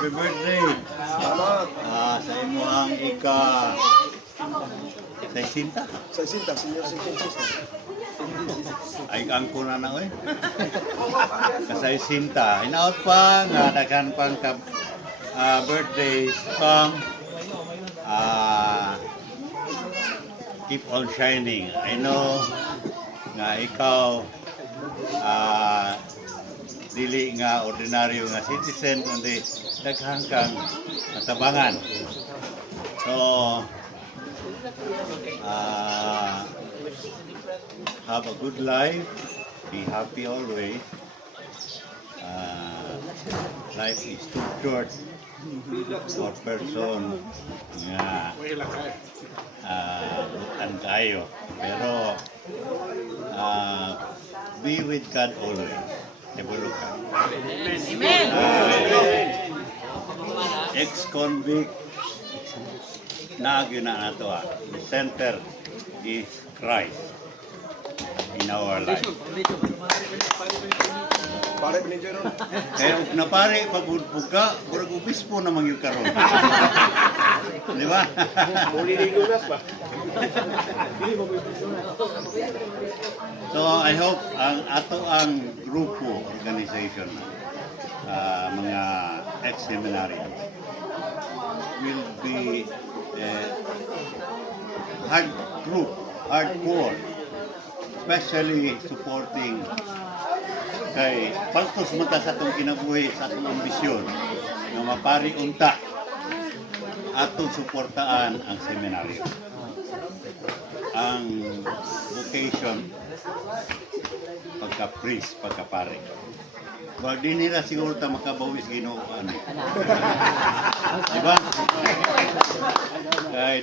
Happy birthday. Salamat. Sa imo ang sa sinta. Sa Sinta, senior citizens. Ay ang kuna na oy. Kasay sinta. Hinaot pa nga daghan pang birthdays pang keep on shining. I know nga ikaw dili nga ordinaryo nga citizen kundi daghang kang natabangan. So have a good life, be happy always. Life is too short for person nga butan kayo. Pero be with God always. Ebulukan. Amen. Ex-convict na nato the center is Christ in our life. Pare manager ron. Kaya ug napare pagudpog ka, murag obispo na mangyud karon. Di ba? Muli ni Lunas ba? So I hope ang grupo organization mga ex-seminarians will be hardcore, especially supporting kay paltos mata sa atong kinabuhi sa atong ambisyon nga mapari unta atong suportaan ang seminaryo. Ang vocation pagka-priest, pagka-pare. Wag din nila siguro ta makabawis Ginoo ano. Diba?